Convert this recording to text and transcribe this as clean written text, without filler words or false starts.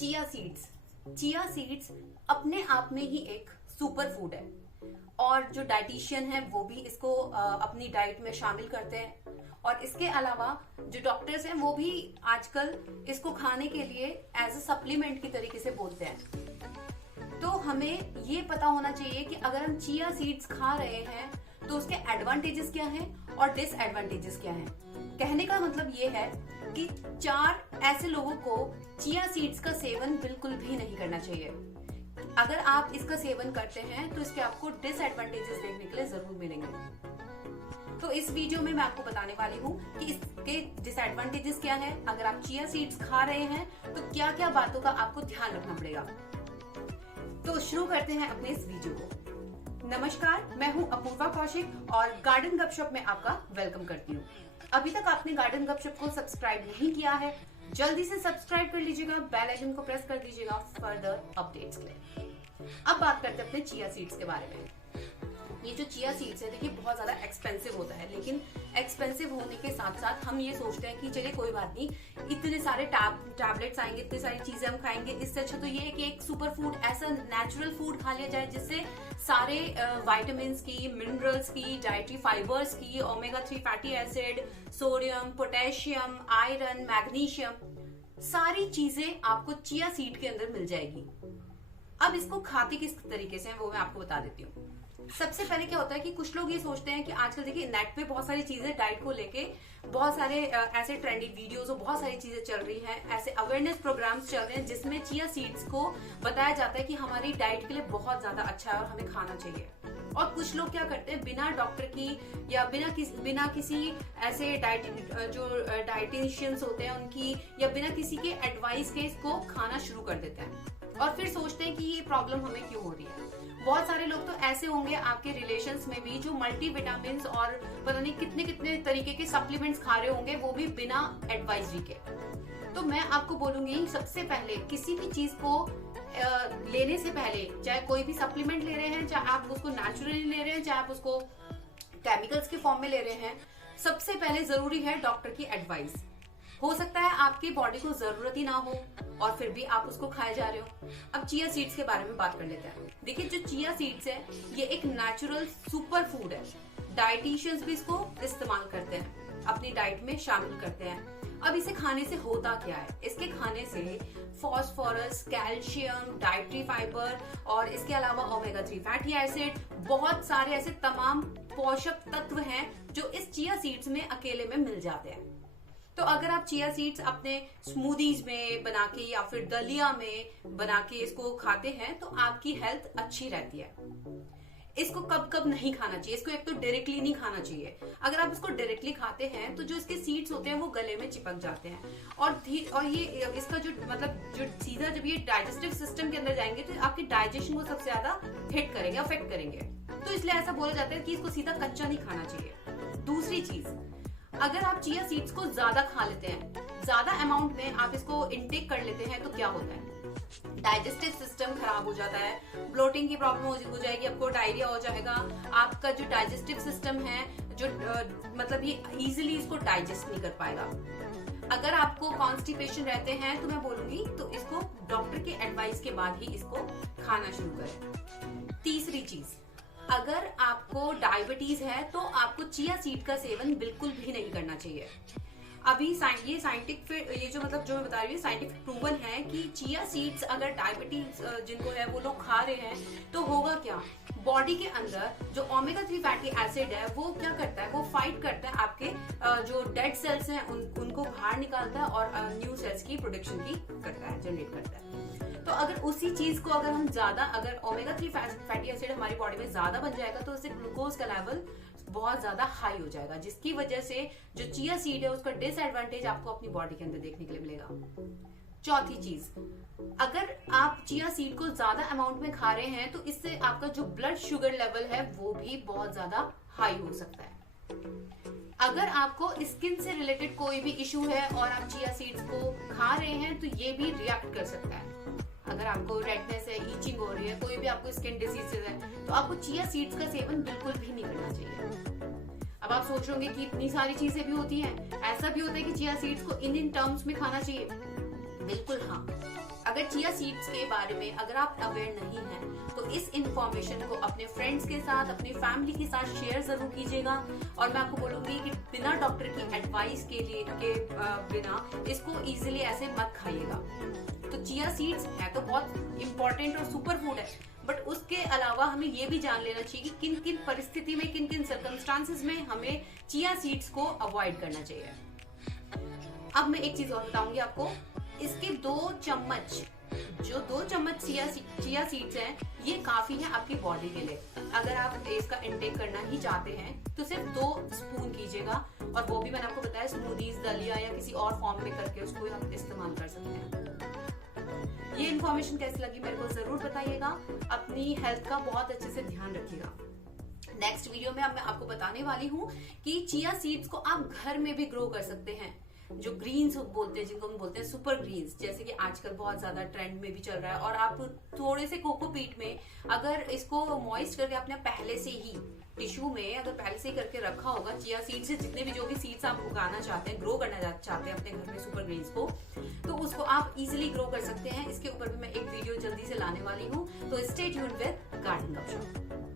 Chia seeds अपने आप में ही एक सुपर फूड है और जो डाइटिशियन है वो भी इसको अपनी डाइट में शामिल करते हैं और इसके अलावा जो डॉक्टर्स हैं वो भी आजकल इसको खाने के लिए एज अ सप्लीमेंट की तरीके से बोलते हैं। तो हमें ये पता होना चाहिए कि अगर हम चिया सीड्स खा रहे हैं तो उसके एडवांटेजेस क्या हैं और डिसएडवांटेजेस क्या हैं। कहने का मतलब ये है कि 4 ऐसे लोगों को चिया सीड्स का सेवन बिल्कुल भी नहीं करना चाहिए। अगर आप इसका सेवन करते हैं तो इसके आपको डिसएडवांटेजेस देखने के लिए जरूर मिलेंगे। तो इस वीडियो में मैं आपको बताने वाली हूँ कि इसके डिसएडवांटेजेस क्या है। अगर आप चिया सीड्स खा रहे हैं तो क्या क्या बातों का आपको ध्यान रखना पड़ेगा। तो शुरू करते हैं अपने इस वीडियो को। नमस्कार, मैं हूँ अपूर्वा कौशिक और गार्डन गपशप में आपका वेलकम करती हूँ। अभी तक आपने गार्डन गपशप को सब्सक्राइब नहीं किया है, जल्दी से सब्सक्राइब कर लीजिएगा, बेल आइकन को प्रेस कर दीजिएगा फर्दर अपडेट्स के लिए। अब बात करते हैं अपने चिया सीड्स के बारे में। ये जो चिया सीड्स है देखिए बहुत ज्यादा एक्सपेंसिव होता है, लेकिन एक्सपेंसिव होने के साथ साथ हम ये सोचते हैं कि चलिए कोई बात नहीं, इतने सारे टैबलेट्स आएंगे, इतनी सारी चीजें हम खाएंगे, इससे अच्छा तो ये है कि एक सुपर फूड, ऐसा नेचुरल फूड खा लिया जाए जिससे सारे विटामिन की, मिनरल्स की, डाइटरी फाइबर्स की, omega 3 fatty acid, sodium, potassium, iron, magnesium, सारी चीजें आपको चिया सीड के अंदर मिल जाएगी। अब इसको खाते किस तरीके से वो मैं आपको बता देती हूँ। सबसे पहले क्या होता है कि कुछ लोग ये सोचते हैं कि आजकल देखिए नेट पे बहुत सारी चीजें डाइट को लेके, बहुत सारे ऐसे ट्रेंडी वीडियोस और बहुत सारी चीजें चल रही हैं, ऐसे अवेयरनेस प्रोग्राम्स चल रहे हैं जिसमें चिया सीड्स को बताया जाता है कि हमारी डाइट के लिए बहुत ज्यादा अच्छा है और हमें खाना चाहिए। और कुछ लोग क्या करते हैं, बिना डॉक्टर की या बिना किसी ऐसे डाइटिशियंस होते हैं उनकी, या बिना किसी के एडवाइस के इसको खाना शुरू कर देते हैं और फिर सोचते हैं कि ये प्रॉब्लम हमें क्यों हो रही है। बहुत सारे लोग तो ऐसे होंगे आपके रिलेशंस में भी जो मल्टीविटामिन्स और पता नहीं कितने कितने तरीके के सप्लीमेंट्स खा रहे होंगे, वो भी बिना एडवाइजरी के। तो मैं आपको बोलूंगी सबसे पहले किसी भी चीज को लेने से पहले, चाहे कोई भी सप्लीमेंट ले रहे हैं, चाहे आप उसको नेचुरली ले रहे हैं, चाहे आप उसको केमिकल्स के फॉर्म में ले रहे हैं, सबसे पहले जरूरी है डॉक्टर की एडवाइस। हो सकता है आपकी बॉडी को जरूरत ही ना हो और फिर भी आप उसको खाए जा रहे हो। अब चिया सीड्स के बारे में बात कर लेते हैं। देखिए जो चिया सीड्स है ये एक नेचुरल सुपर फूड है। डाइटिशियंस भी इसको इस्तेमाल करते हैं, अपनी डाइट में शामिल करते हैं। अब इसे खाने से होता क्या है? इसके खाने से फास्फोरस, कैल्शियम, डाइटरी फाइबर और इसके अलावा ओमेगा 3 फैटी एसिड, बहुत सारे ऐसे तमाम पोषक तत्व हैं जो इस चिया सीड्स में अकेले में मिल जाते हैं। तो अगर आप चिया सीड्स अपने स्मूदीज में बना के या फिर दलिया में बना के इसको खाते हैं तो आपकी हेल्थ अच्छी रहती है। इसको कब कब नहीं खाना चाहिए, इसको एक तो डायरेक्टली नहीं खाना चाहिए। अगर आप इसको डायरेक्टली खाते हैं तो जो इसके सीड्स होते हैं वो गले में चिपक जाते हैं और ये इसका जो सीधा जब ये डाइजेस्टिव सिस्टम के अंदर जाएंगे तो आपके डाइजेशन को सबसे ज्यादा हिट करेंगे, अफेक्ट करेंगे। तो इसलिए ऐसा बोला जाता है कि इसको सीधा कच्चा नहीं खाना चाहिए। दूसरी चीज, अगर आप चिया सीड्स को ज्यादा खा लेते हैं, ज्यादा अमाउंट में आप इसको इनटेक कर लेते हैं तो क्या होता है, डाइजेस्टिव सिस्टम खराब हो जाता है, ब्लोटिंग की प्रॉब्लम हो जाएगी, आपको डायरिया हो जाएगा। आपका जो डाइजेस्टिव सिस्टम है जो ये इजीली इसको डाइजेस्ट नहीं कर पाएगा। अगर आपको कॉन्स्टिपेशन रहते हैं तो मैं बोलूंगी तो इसको डॉक्टर के एडवाइस के बाद ही इसको खाना शुरू करें। तीसरी चीज, अगर आपको डायबिटीज है तो आपको चिया सीड का सेवन बिल्कुल भी नहीं करना चाहिए। अभी ये साइंटिफिक, ये जो मैं बता रही हूँ साइंटिफिक प्रूवन है कि चिया सीड्स अगर डायबिटीज जिनको है वो लोग खा रहे हैं तो होगा क्या, बॉडी के अंदर जो ओमेगा 3 फैटी एसिड है वो क्या करता है, वो फाइट करता है आपके जो डेड सेल्स हैं उनको बाहर निकालता है और न्यू सेल्स की प्रोडक्शन की करता है, जनरेट करता है। तो अगर उसी चीज को अगर हम ज्यादा, अगर ओमेगा 3 फैटी एसिड हमारी बॉडी में ज्यादा बन जाएगा तो उससे ग्लूकोज का लेवल बहुत ज्यादा हाई हो जाएगा, जिसकी वजह से जो चिया सीड है उसका डिसएडवांटेज आपको अपनी बॉडी के अंदर देखने के लिए मिलेगा। चौथी चीज, अगर आप चिया सीड को ज्यादा अमाउंट में खा रहे हैं तो इससे आपका जो ब्लड शुगर लेवल है वो भी बहुत ज्यादा हाई हो सकता है। अगर आपको स्किन से रिलेटेड कोई भी इश्यू है और आप चिया सीड्स को खा रहे हैं तो ये भी रिएक्ट कर सकता है। अगर आपको रेडनेस है, ईचिंग हो रही है, कोई भी आपको स्किन डिजीजेस है तो आपको चिया सीड्स का सेवन बिल्कुल भी नहीं करना चाहिए। अब आप सोच रहे होंगे कि इतनी सारी चीजें भी होती हैं, ऐसा भी होता है कि चिया सीड्स को इन टर्म्स में खाना चाहिए? बिल्कुल हाँ। अगर अगर चिया सीड्स के बारे में अगर आप अवेयर नहीं हैं तो इस इंफॉर्मेशन को अपने फ्रेंड्स के साथ, अपनी फैमिली के साथ शेयर जरूर कीजिएगा। और मैं आपको बोलूंगी कि बिना डॉक्टर की एडवाइस के बिना इसको इजीली ऐसे मत खाइएगा। तो चिया सीड्स है तो बहुत इंपॉर्टेंट और सुपर फूड है, बट उसके अलावा हमें ये भी जान लेना चाहिए कि किन किन परिस्थिति में, किन किन सर्कमस्टांसेस में हमें चिया सीड्स को अवॉइड करना चाहिए। अब मैं एक चीज और बताऊंगी आपको, इसके 2 चम्मच चिया सीड्स हैं, ये काफी है आपकी बॉडी के लिए। अगर आप इसका इंटेक करना ही चाहते हैं तो सिर्फ 2 स्पून कीजिएगा, और वो भी मैंने आपको बताया स्मूदीज, दलिया या किसी और फॉर्म में करके उसको आप इस्तेमाल कर सकते हैं। ये इन्फॉर्मेशन कैसी लगी मेरे को जरूर बताइएगा। अपनी हेल्थ का बहुत अच्छे से ध्यान रखिएगा। नेक्स्ट वीडियो में अब मैं आपको बताने वाली हूँ कि चिया सीड्स को आप घर में भी ग्रो कर सकते हैं। जो ग्रीन्स बोलते हैं, जिनको हम बोलते हैं सुपर ग्रीन्स, जैसे कि आजकल बहुत ज्यादा ट्रेंड में भी चल रहा है। और आप थोड़े से कोकोपीट में अगर इसको मॉइस्ट करके आपने पहले से ही टिश्यू में अगर पहले से ही करके रखा होगा, चिया सीड्स से जितने भी जो भी सीड्स आप उगाना चाहते हैं, ग्रो करना चाहते हैं अपने घर में सुपर ग्रीन्स को, तो उसको आप इजिली ग्रो कर सकते हैं। इसके ऊपर भी मैं एक वीडियो जल्दी से लाने वाली हूँ, तो स्टे ट्यून्ड विद गार्डन गपशप।